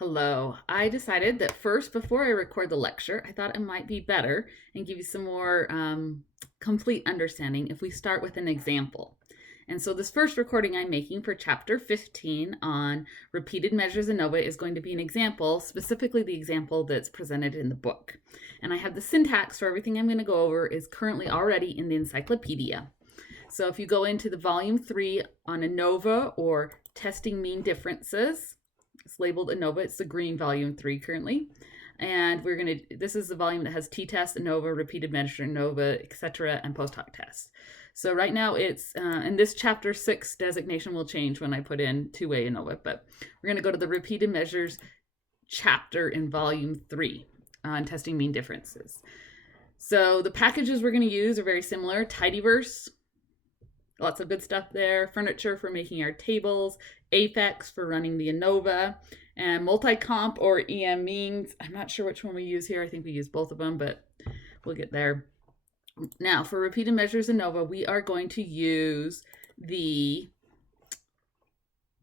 Hello. I decided that first, before I record the lecture, I thought it might be better and give you some more complete understanding if we start with an example. And so this first recording I'm making for chapter 15 on repeated measures ANOVA is going to be an example, specifically the example that's presented in the book. And I have the syntax for everything I'm going to go over is currently already in the encyclopedia. So if you go into the volume 3 on ANOVA or testing mean differences, it's labeled ANOVA. It's the green volume 3 currently. And this is the volume that has t-test, ANOVA, repeated measure, ANOVA, etc., and post hoc tests. So right now it's, and this chapter 6 designation will change when I put in two-way ANOVA, but we're going to go to the repeated measures chapter in volume 3 on testing mean differences. So the packages we're going to use are very similar. Tidyverse, lots of good stuff there. Furniture for making our tables. Apex for running the ANOVA. And multi-comp or EM means. I'm not sure which one we use here. I think we use both of them, but we'll get there. Now, for repeated measures ANOVA, we are going to use the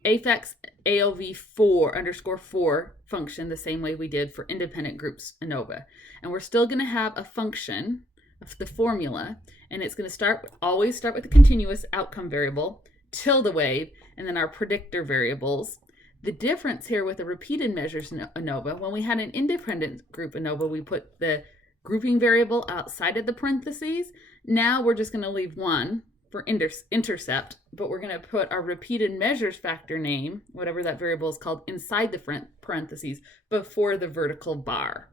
Apex AOV4_4 function the same way we did for independent groups ANOVA. And we're still going to have a function of the formula, and it's going to always start with the continuous outcome variable, tilde wave, and then our predictor variables. The difference here with the repeated measures ANOVA, when we had an independent group ANOVA, we put the grouping variable outside of the parentheses. Now we're just going to leave one for intercept, but we're going to put our repeated measures factor name, whatever that variable is called, inside the parentheses before the vertical bar.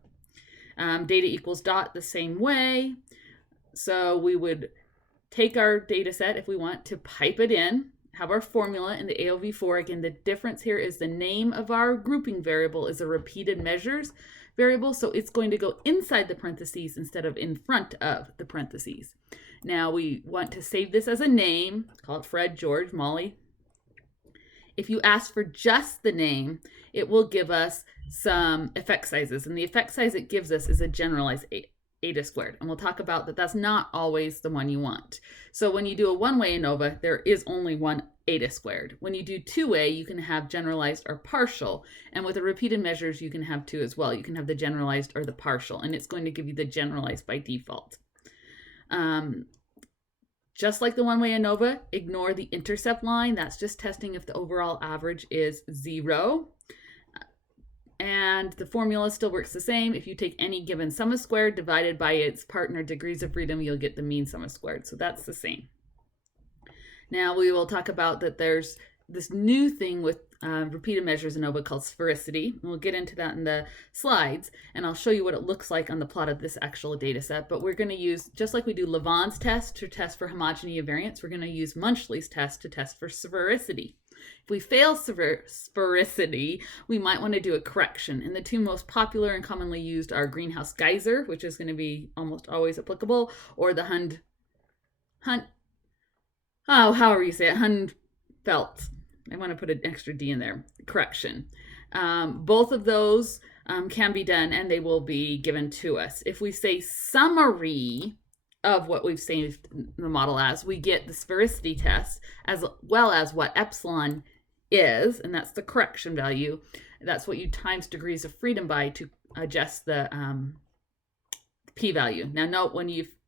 Data equals dot the same way. So we would take our data set if we want to pipe it in, have our formula in the AOV4. Again, the difference here is the name of our grouping variable is a repeated measures variable, so it's going to go inside the parentheses instead of in front of the parentheses. Now we want to save this as a name, call it Fred, George, Molly. If you ask for just the name, it will give us some effect sizes, and the effect size it gives us is a generalized eta squared, and we'll talk about that that's not always the one you want. So when you do a one-way ANOVA, there is only one eta squared. When you do two-way, you can have generalized or partial, and with the repeated measures, you can have two as well. You can have the generalized or the partial, and it's going to give you the generalized by default. Just like the one-way ANOVA, ignore the intercept line. That's just testing if the overall average is 0. And the formula still works the same. If you take any given sum squared divided by its partner degrees of freedom, you'll get the mean sum squared. So that's the same. Now we will talk about that there's this new thing with repeated measures ANOVA called sphericity. And we'll get into that in the slides, and I'll show you what it looks like on the plot of this actual data set. But we're going to use, just like we do Levan's test to test for homogeneity of variance, we're going to use Munchley's test to test for sphericity. If we fail sphericity, we might want to do a correction. And the two most popular and commonly used are greenhouse geyser, which is going to be almost always applicable, or the Hundfelt. I want to put an extra D in there. Correction. Both of those can be done, and they will be given to us. If we say summary of what we've saved the model as, we get the sphericity test as well as what epsilon is, and that's the correction value. That's what you times degrees of freedom by to adjust the p-value. Now note,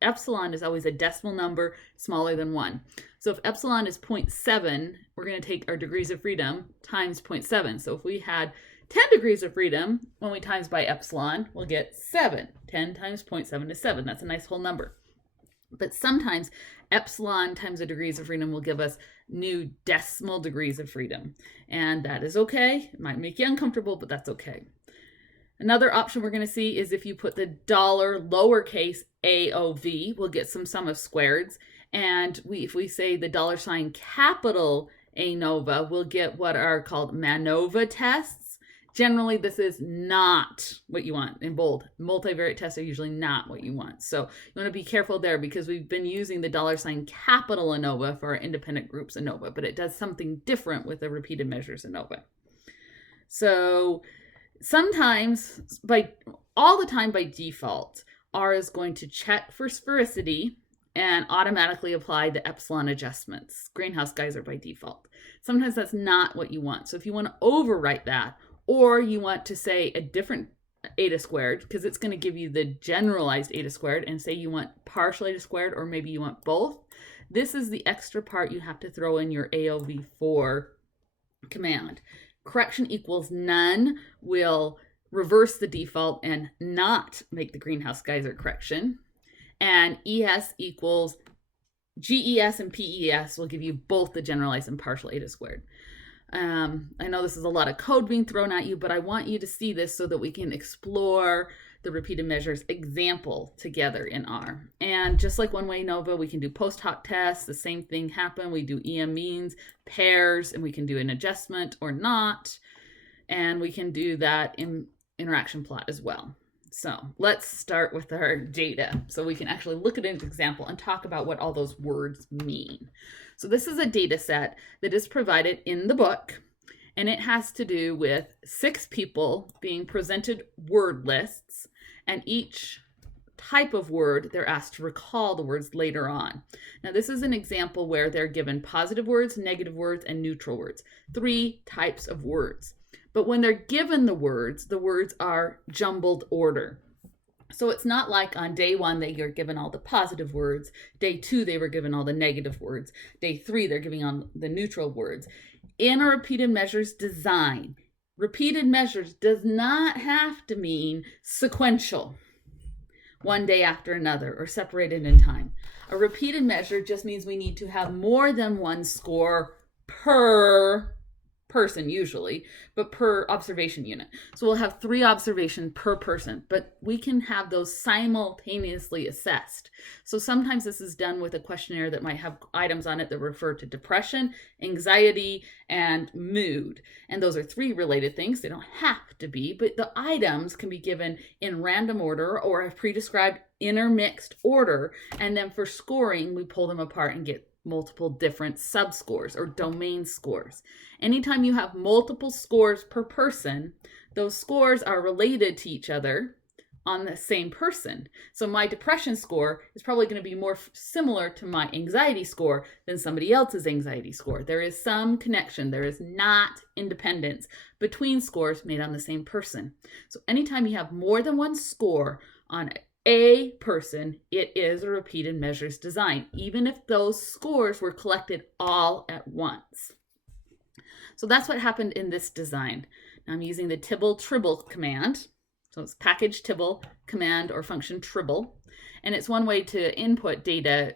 epsilon is always a decimal number smaller than 1. So if epsilon is 0.7, we're going to take our degrees of freedom times 0.7. So if we had 10 degrees of freedom, when we times by epsilon, we'll get 7. 10 times 0.7 is 7. That's a nice whole number. But sometimes epsilon times the degrees of freedom will give us new decimal degrees of freedom. And that is okay. It might make you uncomfortable, but that's okay. Another option we're going to see is if you put the dollar lowercase AOV, we'll get some sum of squareds. And if we say the $ capital ANOVA, we'll get what are called Manova tests. Generally, this is not what you want in bold. Multivariate tests are usually not what you want. So you want to be careful there because we've been using the $ capital ANOVA for our independent groups ANOVA, but it does something different with the repeated measures ANOVA. So sometimes, all the time by default, R is going to check for sphericity and automatically apply the epsilon adjustments. Greenhouse geyser by default. Sometimes that's not what you want. So if you want to overwrite that, or you want to say a different eta squared, because it's going to give you the generalized eta squared, and say you want partial eta squared, or maybe you want both. This is the extra part you have to throw in your AOV4 command. Correction equals none will reverse the default and not make the greenhouse geyser correction. And ES equals GES and PES will give you both the generalized and partial eta squared. I know this is a lot of code being thrown at you, but I want you to see this so that we can explore the repeated measures example together in R. And just like one-way ANOVA, we can do post hoc tests. The same thing happen. We do EM means, pairs, and we can do an adjustment or not. And we can do that in interaction plot as well. So let's start with our data so we can actually look at an example and talk about what all those words mean. So this is a data set that is provided in the book, and it has to do with 6 people being presented word lists, and each type of word they're asked to recall the words later on. Now this is an example where they're given positive words, negative words, and neutral words, 3 types of words. But when they're given the words are jumbled order. So it's not like on day 1 they are given all the positive words, day 2 they were given all the negative words, day 3 they're giving on the neutral words. In a repeated measures design, repeated measures does not have to mean sequential, one day after another or separated in time. A repeated measure just means we need to have more than one score per person usually, but per observation unit. So we'll have 3 observations per person, but we can have those simultaneously assessed. So sometimes this is done with a questionnaire that might have items on it that refer to depression, anxiety, and mood. And those are 3 related things. They don't have to be, but the items can be given in random order or a pre-described intermixed order. And then for scoring, we pull them apart and get multiple different sub-scores or domain scores. Anytime you have multiple scores per person, those scores are related to each other on the same person. So my depression score is probably going to be more similar to my anxiety score than somebody else's anxiety score. There is some connection. There is not independence between scores made on the same person. So anytime you have more than one score on a person, it is a repeated measures design, even if those scores were collected all at once. So that's what happened in this design. Now I'm using the Tibble Tribble command. So it's package Tibble command or function Tribble. And it's one way to input data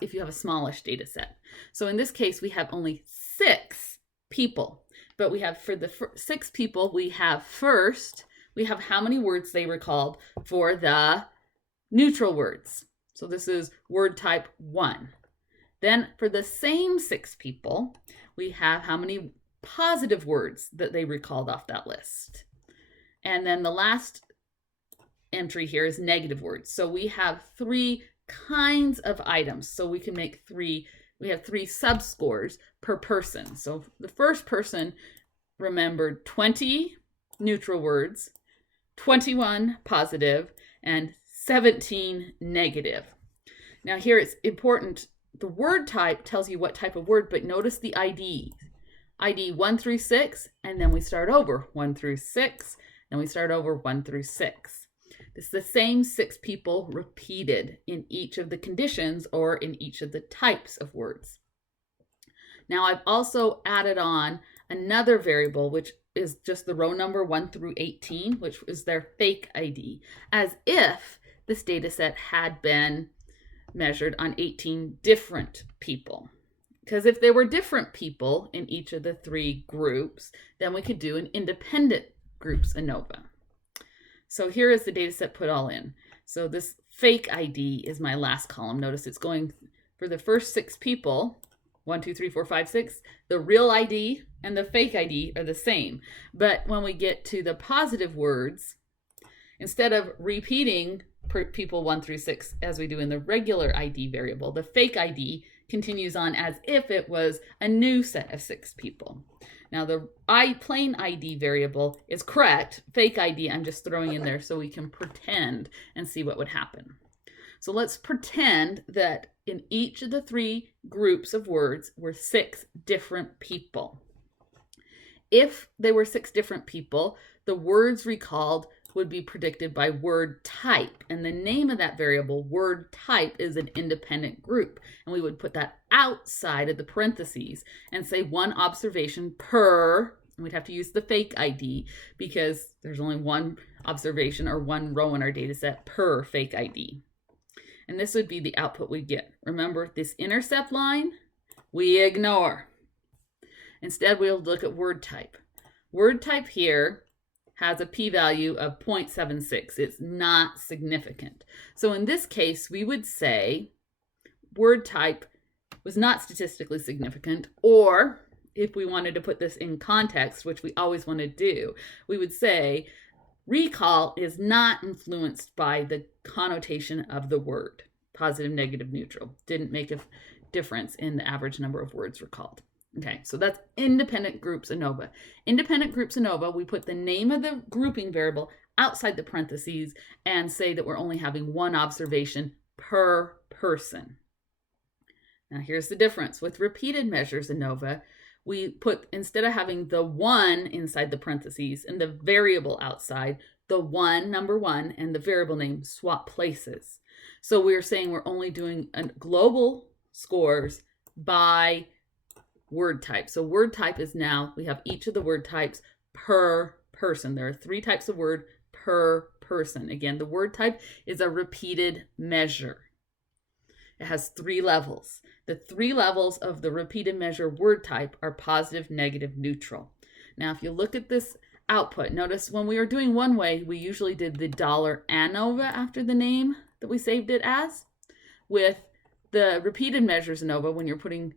if you have a smallish data set. So in this case, we have only 6 people. But we have, for the 6 people, we have first, we have how many words they recalled for the neutral words. So this is word type 1. Then for the same 6 people, we have how many positive words that they recalled off that list. And then the last entry here is negative words. So we have 3 kinds of items. So we can make we have 3 sub-scores per person. So the first person remembered 20 neutral words, 21 positive, and 17 negative. Now here it's important, the word type tells you what type of word, but notice the ID 1 through 6, and then we start over 1 through 6, and we start over 1 through 6. It's the same 6 people repeated in each of the conditions or in each of the types of words. Now I've also added on another variable, which is just the row number 1 through 18, which is their fake ID, as if this data set had been measured on 18 different people. Because if there were different people in each of the 3 groups, then we could do an independent groups ANOVA. So here is the data set put all in. So this fake ID is my last column. Notice it's going for the first 6 people, 1, 2, 3, 4, 5, 6. The real ID and the fake ID are the same. But when we get to the positive words, instead of repeating people 1 through 6 as we do in the regular ID variable, the fake ID continues on as if it was a new set of 6 people. Now the plain ID variable is correct. Fake ID I'm just throwing in there so we can pretend and see what would happen. So let's pretend that in each of the 3 groups of words were 6 different people. if they were 6 different people, the words recalled would be predicted by word type. And the name of that variable, word type, is an independent group. And we would put that outside of the parentheses and say 1 observation per, and we'd have to use the fake ID because there's only 1 observation or 1 row in our data set per fake ID. And this would be the output we get. Remember, this intercept line, we ignore. Instead, we'll look at word type. Word type here has a p-value of 0.76. It's not significant. So in this case, we would say word type was not statistically significant, or if we wanted to put this in context, which we always want to do, we would say recall is not influenced by the connotation of the word. Positive, negative, neutral. Didn't make a difference in the average number of words recalled. Okay, so that's independent groups ANOVA. Independent groups ANOVA, we put the name of the grouping variable outside the parentheses and say that we're only having 1 observation per person. Now here's the difference. With repeated measures ANOVA, we put, instead of having the 1 inside the parentheses and the variable outside, the 1, number 1, and the variable name swap places. So we're saying we're only doing global scores by word type. So word type is now, we have each of the word types per person. There are 3 types of word per person. Again, the word type is a repeated measure. It has 3 levels. The 3 levels of the repeated measure word type are positive, negative, neutral. Now, if you look at this output, notice when we were doing one way, we usually did the $Anova after the name that we saved it as. With the repeated measures ANOVA, when you're putting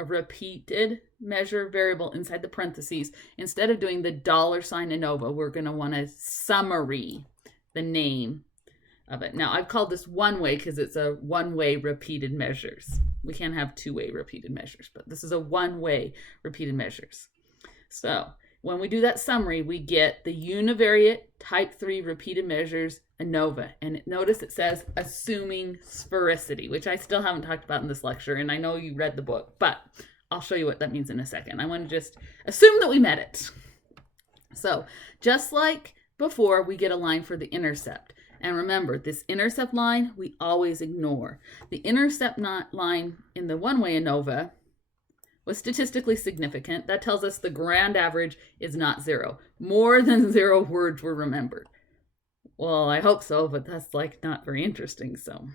a repeated measure variable inside the parentheses, instead of doing the $sign ANOVA, we're going to want to summary the name of it. Now, I've called this one way because it's a one-way repeated measures. We can't have 2-way repeated measures, but this is a one-way repeated measures. So when we do that summary, we get the univariate type 3 repeated measures ANOVA. And notice it says assuming sphericity, which I still haven't talked about in this lecture. And I know you read the book, but I'll show you what that means in a second. I want to just assume that we met it. So just like before, we get a line for the intercept. And remember, this intercept line, we always ignore. The intercept line in the one-way ANOVA was statistically significant. That tells us the grand average is not 0. More than 0 words were remembered. Well, I hope so, but that's like not very interesting. So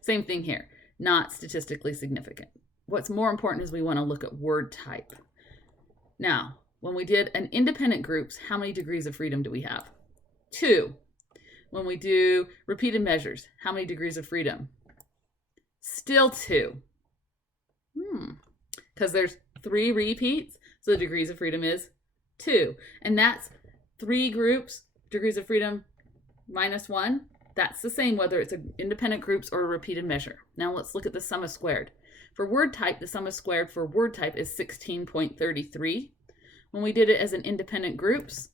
same thing here, not statistically significant. What's more important is we want to look at word type. Now, when we did an independent groups, how many degrees of freedom do we have? 2. When we do repeated measures, how many degrees of freedom? Still 2. Because there's 3 repeats, so the degrees of freedom is 2. And that's 3 groups, degrees of freedom minus 1. That's the same whether it's an independent groups or a repeated measure. Now let's look at the sum of squared. For word type, the sum of squared for word type is 16.33. When we did it as an independent groups,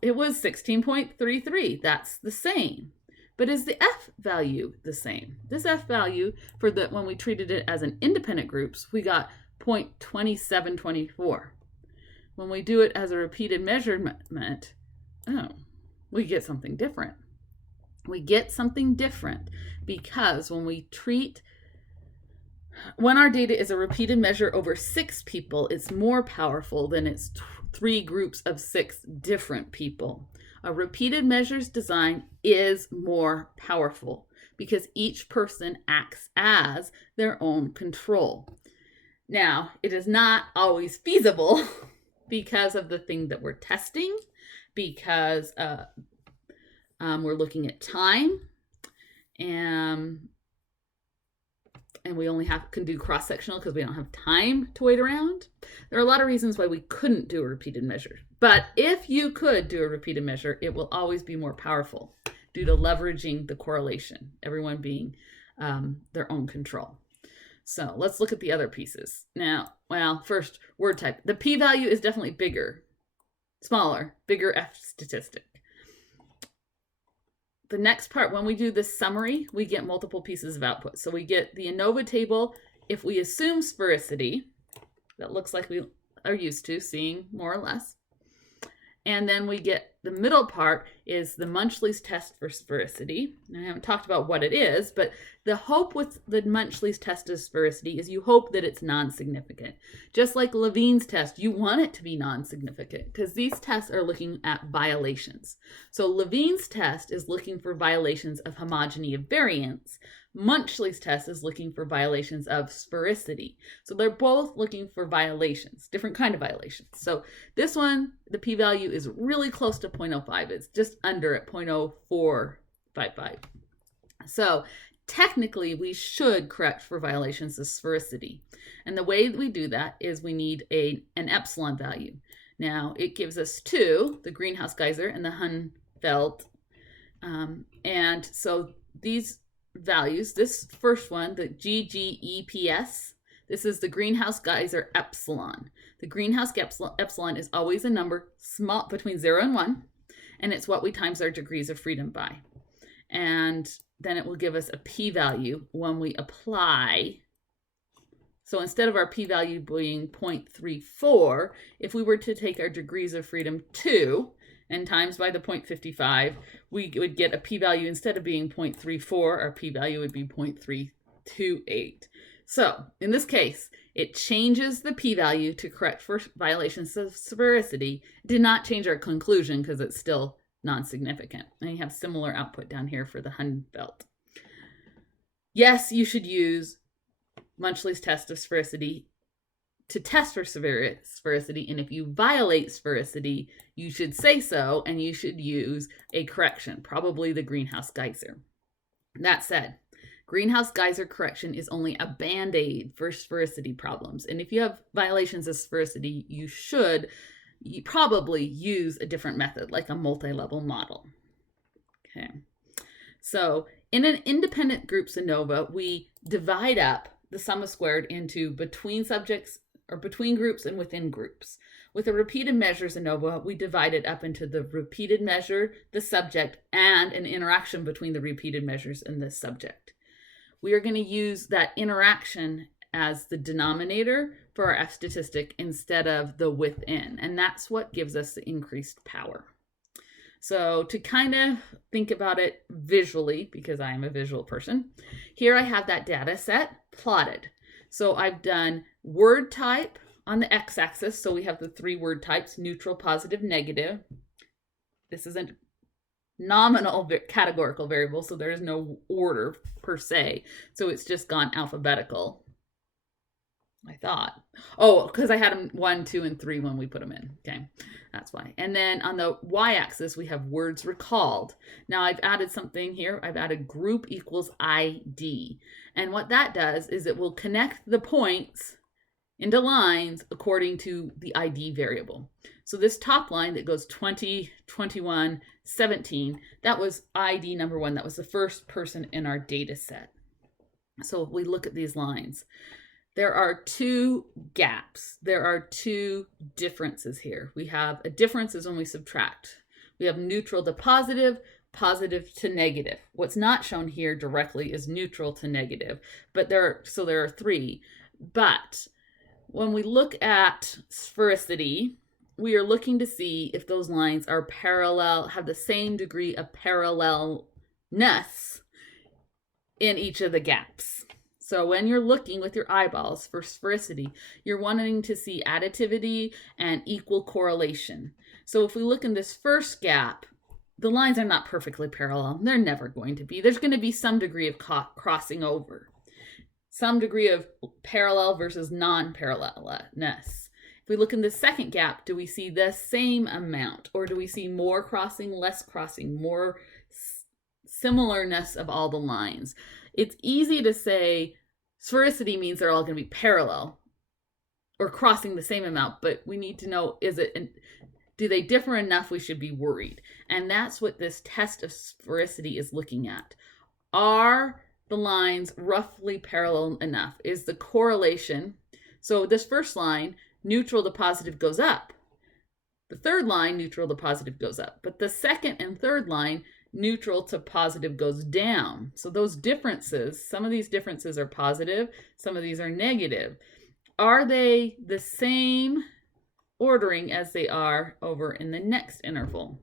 it was 16.33. That's the same. But is the F value the same? This F value, for when we treated it as an independent groups, we got 0.2724. When we do it as a repeated measurement, we get something different. We get something different because when our data is a repeated measure over 6 people, it's more powerful than it's 3 groups of 6 different people. A repeated measures design is more powerful because each person acts as their own control. Now, it is not always feasible because of the thing that we're testing, because we're looking at time, and we only can do cross-sectional because we don't have time to wait around. There are a lot of reasons why we couldn't do a repeated measure. But if you could do a repeated measure, it will always be more powerful due to leveraging the correlation, everyone being their own control. So let's look at the other pieces. Now, first, word type. The p-value is definitely smaller, bigger F statistic. The next part, when we do this summary, we get multiple pieces of output. So we get the ANOVA table. If we assume sphericity, that looks like we are used to seeing, more or less. And then we get the middle part is the Munchley's test for sphericity. And I haven't talked about what it is, but the hope with the Munchley's test of sphericity is you hope that it's non-significant. Just like Levine's test, you want it to be non-significant because these tests are looking at violations. So Levine's test is looking for violations of homogeny of variance. Munchley's test is looking for violations of sphericity. So they're both looking for violations, different kind of violations. So this one, the p-value is really close to 0.05. It's just under at 0.0455. So technically, we should correct for violations of sphericity. And the way that we do that is we need an epsilon value. Now, it gives us two, the greenhouse geyser and the Hunfeld. And so these values, this first one, the GGEPS, this is the greenhouse geyser epsilon. The greenhouse epsilon is always a number small between 0 and 1, and it's what we times our degrees of freedom by. And then it will give us a p-value when we apply. So instead of our p-value being 0.34, if we were to take our degrees of freedom 2 and times by the 0.55, we would get a p-value instead of being 0.34, our p-value would be 0.328. So in this case, it changes the p-value to correct for violations of sphericity. It did not change our conclusion because it's still non-significant. And you have similar output down here for the Hunfeld. Yes, you should use Munchley's test of sphericity to test for sphericity, and if you violate sphericity, you should say so, and you should use a correction, probably the greenhouse geyser. That said, greenhouse geyser correction is only a band-aid for sphericity problems, and if you have violations of sphericity, you probably use a different method, like a multi-level model. Okay, so in an independent groups ANOVA, we divide up the sum of squared into between subjects or between groups and within groups. With the repeated measures ANOVA, we divide it up into the repeated measure, the subject, and an interaction between the repeated measures and the subject. We are going to use that interaction as the denominator for our F statistic instead of the within, and that's what gives us the increased power. So to kind of think about it visually, because I am a visual person, here I have that data set plotted. So I've done word type on the x-axis. So we have the three word types, neutral, positive, negative. This is a nominal categorical variable, so there is no order per se. So it's just gone alphabetical. I thought. Oh, because I had them 1, 2, and 3 when we put them in. Okay, that's why. And then on the y-axis, we have words recalled. Now I've added something here. I've added group equals ID. And what that does is it will connect the points into lines according to the ID variable. So this top line that goes 20, 21, 17, that was ID number 1. That was the first person in our data set. So if we look at these lines, there are two gaps. There are two differences here. We have a difference is when we subtract. We have neutral to positive, positive to negative. What's not shown here directly is neutral to negative, but there are 3. But when we look at sphericity, we are looking to see if those lines are parallel, have the same degree of parallelness in each of the gaps. So when you're looking with your eyeballs for sphericity, you're wanting to see additivity and equal correlation. So if we look in this first gap, the lines are not perfectly parallel. They're never going to be. There's going to be some degree of crossing over, some degree of parallel versus non-parallelness. If we look in the second gap, do we see the same amount, or do we see more crossing, less crossing, more similarness of all the lines? It's easy to say sphericity means they're all going to be parallel or crossing the same amount, but we need to know, do they differ enough we should be worried? And that's what this test of sphericity is looking at. Are the lines roughly parallel enough? Is the correlation, so this first line, neutral to positive goes up. The third line, neutral to positive goes up. But the second and third line, neutral to positive goes down. So those differences, some of these differences are positive, some of these are negative. Are they the same ordering as they are over in the next interval.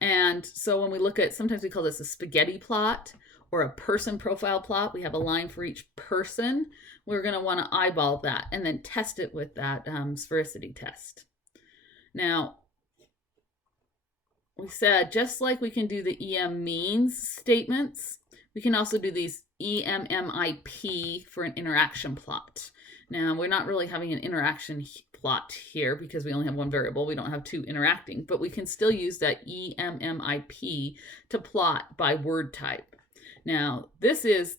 And so when we look at, sometimes we call this a spaghetti plot or a person profile plot. We have a line for each person. We're going to want to eyeball that and then test it with that sphericity test. Now, we said just like we can do the EM means statements, we can also do these EMMIP for an interaction plot. Now, we're not really having an interaction plot here because we only have one variable. We don't have two interacting, but we can still use that EMMIP to plot by word type. Now, this is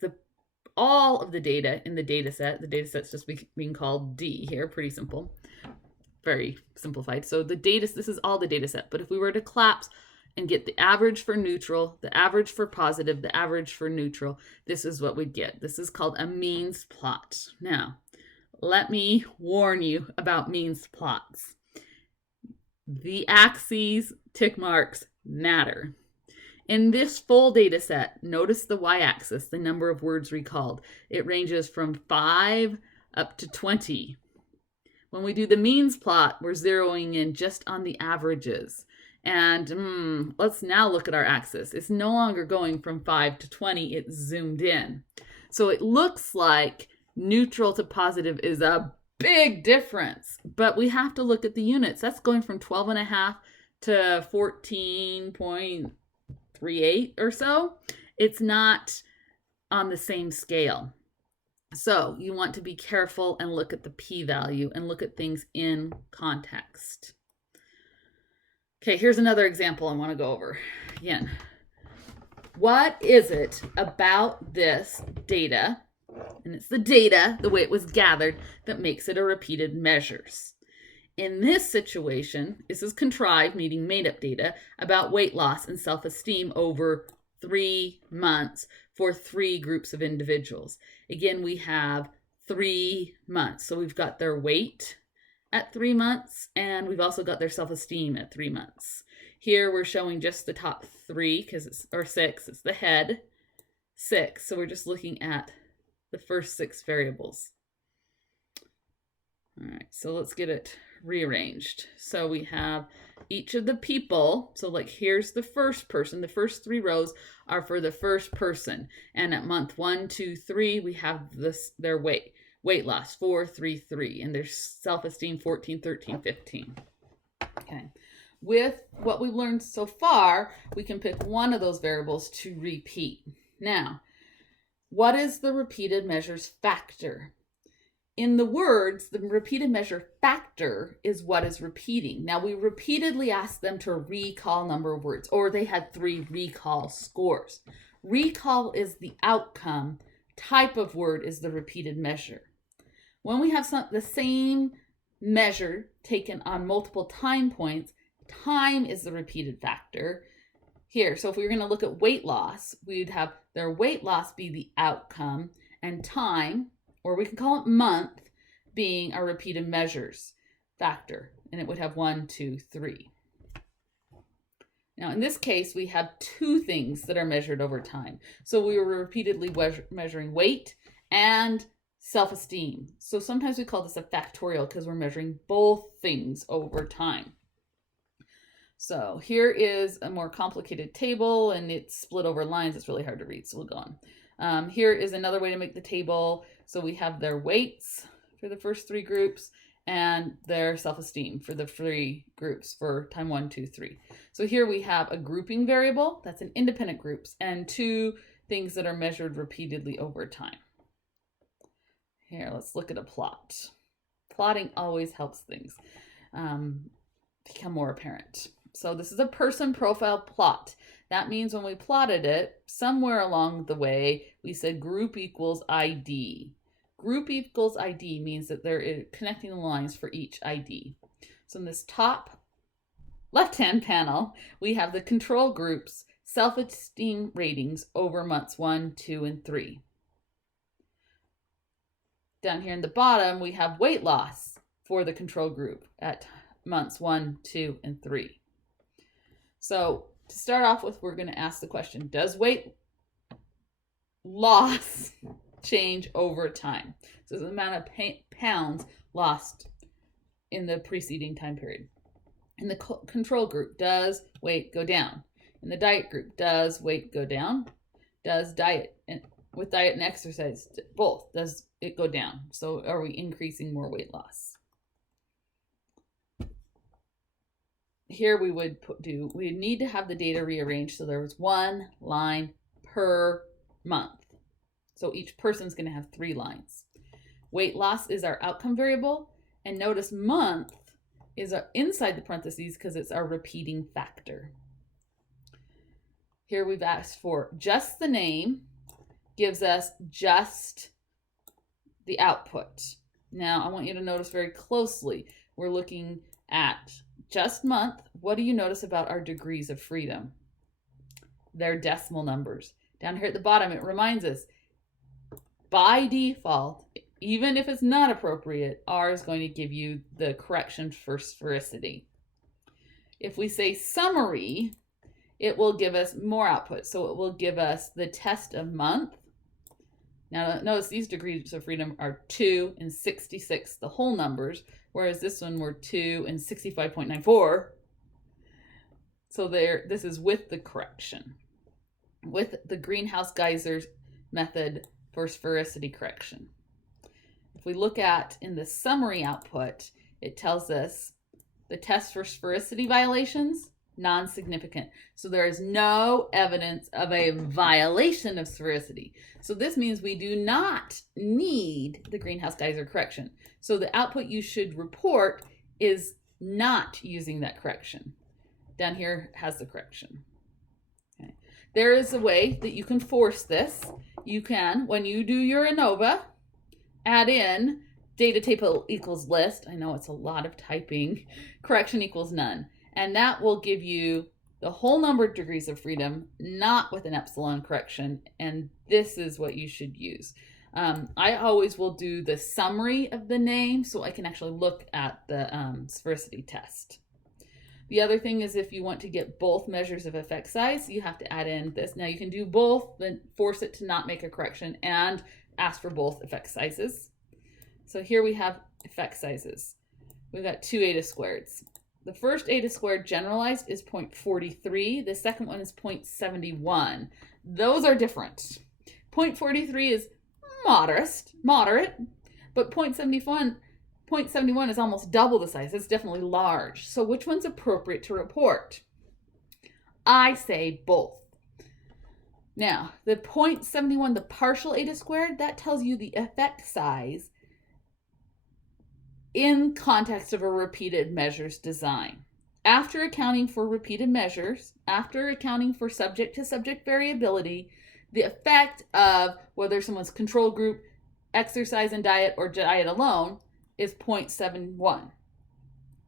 all of the data in the data set. The data set's just being called D here, pretty simple, very simplified. So this is all the data set. But if we were to collapse and get the average for neutral, the average for positive, the average for neutral, this is what we'd get. This is called a means plot. Now, let me warn you about means plots. The axes, tick marks, matter. In this full data set, notice the y-axis, the number of words recalled. It ranges from 5 up to 20. When we do the means plot, we're zeroing in just on the averages. And let's now look at our axis. It's no longer going from 5 to 20, it's zoomed in. So it looks like neutral to positive is a big difference, but we have to look at the units. That's going from 12.5 to 14.38 or so. It's not on the same scale. So you want to be careful and look at the p-value and look at things in context. Okay, here's another example I want to go over. Again, what is it about this data, and it's the data, the way it was gathered, that makes it a repeated measures? In this situation, this is contrived, meaning made-up data, about weight loss and self-esteem over 3 months for 3 groups of individuals. Again, we have 3 months. So we've got their weight at 3 months, and we've also got their self-esteem at 3 months. Here we're showing just the top 3 or 6. It's the head, 6. So we're just looking at the first 6 variables. All right, so let's get it rearranged. So we have each of the people. So like here's the first person. The first 3 rows are for the first person. And at month 1, 2, 3, we have their weight loss 4, 3, 3, and their self-esteem 14, 13, 15. Okay. With what we've learned so far, we can pick one of those variables to repeat. Now, what is the repeated measures factor? In the words, the repeated measure factor is what is repeating. Now, we repeatedly asked them to recall number of words, or they had 3 recall scores. Recall is the outcome. Type of word is the repeated measure. When we have the same measure taken on multiple time points, time is the repeated factor here. So if we were going to look at weight loss, we'd have their weight loss be the outcome and time, or we can call it month, being our repeated measures factor. And it would have 1, 2, 3. Now, in this case, we have 2 things that are measured over time. So we were repeatedly measuring weight and self-esteem. So sometimes we call this a factorial because we're measuring both things over time. So here is a more complicated table, and it's split over lines. It's really hard to read, so we'll go on. Here is another way to make the table. So we have their weights for the first 3 groups and their self-esteem for the 3 groups for time 1, 2, 3. So here we have a grouping variable, that's an independent groups, and 2 things that are measured repeatedly over time. Here, let's look at a plot. Plotting always helps things become more apparent. So this is a person profile plot. That means when we plotted it, somewhere along the way, we said group equals ID. Group equals ID means that they're connecting the lines for each ID. So in this top left-hand panel, we have the control groups self-esteem ratings over months 1, 2, and 3. Down here in the bottom, we have weight loss for the control group at months 1, 2, and 3. So to start off with, we're going to ask the question, does weight loss change over time? So the amount of pounds lost in the preceding time period. In the control group, does weight go down? In the diet group, does weight go down? Does diet and with diet and exercise, both, does it go down? So are we increasing more weight loss? Here we would we need to have the data rearranged so there was one line per month. So each person's going to have 3 lines. Weight loss is our outcome variable, and notice month is inside the parentheses because it's our repeating factor. Here we've asked for just the name, gives us just the output. Now I want you to notice very closely, we're looking at just month. What do you notice about our degrees of freedom? They're decimal numbers. Down here at the bottom, it reminds us, by default, even if it's not appropriate, R is going to give you the correction for sphericity. If we say summary, it will give us more output. So it will give us the test of month. Now notice these degrees of freedom are 2 and 66, the whole numbers, whereas this one were 2 and 65.94. So this is with the correction, with the greenhouse geysers method for sphericity correction. If we look at in the summary output, it tells us the test for sphericity violations, non-significant. So there is no evidence of a violation of sphericity. So this means we do not need the greenhouse geyser correction. So the output you should report is not using that correction. Down here has the correction. Okay. There is a way that you can force this. You can, when you do your Anova, add in data table equals list. I know it's a lot of typing. Correction equals none. And that will give you the whole number of degrees of freedom, not with an epsilon correction. And this is what you should use. I always will do the summary of the name so I can actually look at the sphericity test. The other thing is if you want to get both measures of effect size, you have to add in this. Now you can do both, then force it to not make a correction and ask for both effect sizes. So here we have effect sizes. We've got 2 eta squareds. The first eta squared generalized is 0.43. The second one is 0.71. Those are different. 0.43 is moderate, but 0.71 is almost double the size. It's definitely large. So which one's appropriate to report? I say both. Now, the 0.71, the partial eta squared, that tells you the effect size in context of a repeated measures design. After accounting for repeated measures, after accounting for subject-to-subject variability, the effect of whether someone's control group, exercise and diet, or diet alone is 0.71.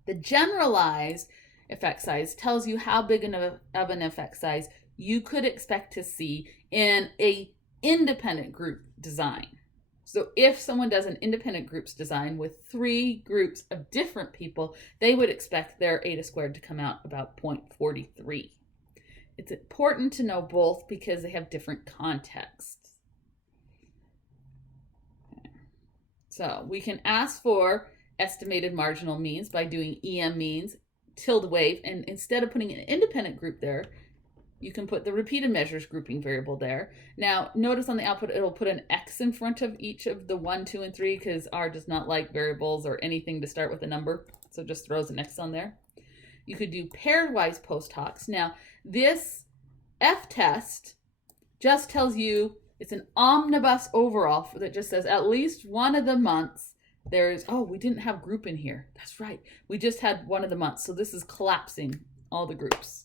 The generalized effect size tells you how big of an effect size you could expect to see in an independent group design. So if someone does an independent groups design with 3 groups of different people, they would expect their eta squared to come out about 0.43. It's important to know both because they have different contexts. Okay. So we can ask for estimated marginal means by doing EM means, tilde wave, and instead of putting an independent group there, you can put the repeated measures grouping variable there. Now, notice on the output, it'll put an X in front of each of the 1, 2, and 3 because R does not like variables or anything to start with a number. So it just throws an X on there. You could do pairwise post hocs. Now, this F test just tells you it's an omnibus overall that just says at least one of the months there's, oh, we didn't have group in here. That's right. We just had one of the months. So this is collapsing all the groups.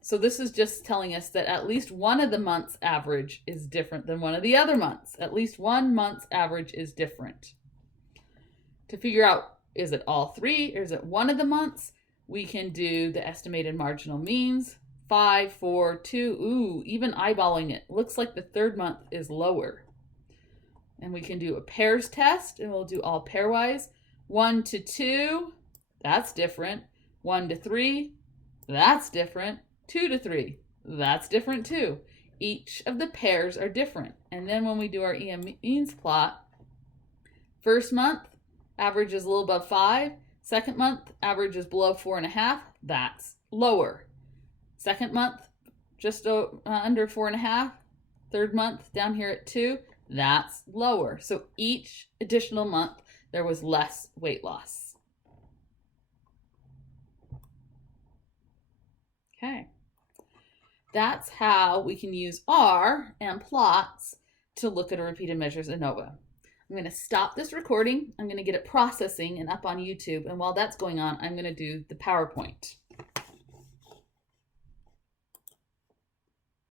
So this is just telling us that at least one of the months average is different than one of the other months. At least 1 month's average is different. To figure out, is it all 3 or is it one of the months? We can do the estimated marginal means, 5, 4, 2, ooh, even eyeballing it. Looks like the 3rd month is lower. And we can do a pairs test and we'll do all pairwise. 1 to 2, that's different. 1 to 3, that's different. 2 to 3, that's different too. Each of the pairs are different. And then when we do our EM means plot, first month, average is a little above 5. Second month, average is below 4.5. That's lower. Second month, just under 4.5. Third month, down here at 2. That's lower. So each additional month, there was less weight loss. Okay. That's how we can use R and plots to look at a repeated measures ANOVA. I'm going to stop this recording. I'm going to get it processing and up on YouTube. And while that's going on, I'm going to do the PowerPoint.